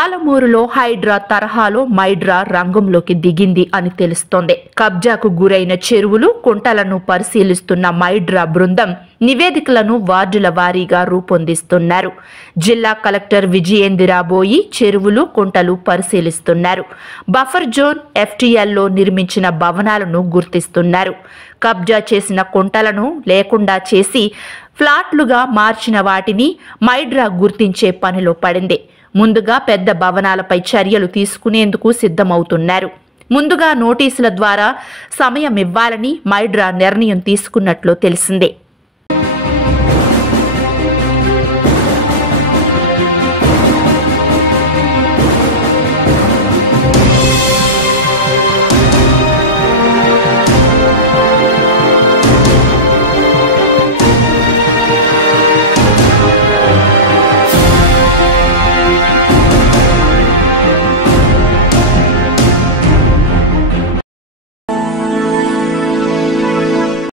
పాలమూరులో హైడ్రా తరహాలో మైడ్రా రంగంలోకి దిగింది అని తెలుస్తోంది. కబ్జాకు గురైన చెరువులు, కుంటలను పరిశీలిస్తున్న మైడ్రా బృందం నివేదికలను వార్డుల వారీగా రూపొందిస్తున్నారు. జిల్లా కలెక్టర్ విజయేందిరాబోయి చెరువులు, కుంటలు పరిశీలిస్తున్నారు. బఫర్ జోన్, FTLలో నిర్మించిన భవనాలను గుర్తిస్తున్నారు. కబ్జా చేసిన కుంటలను లేకుండా చేసి ఫ్లాట్లుగా మార్చిన వాటిని మైడ్రా గుర్తించే పనిలో పడింది. ముందుగా పెద్ద భవనాలపై చర్యలు తీసుకునేందుకు సిద్ధమవుతున్నారు. ముందుగా నోటీసుల ద్వారా సమయం ఇవ్వాలని మైడ్రా నిర్ణయం తీసుకున్నట్లు తెలిసిందే.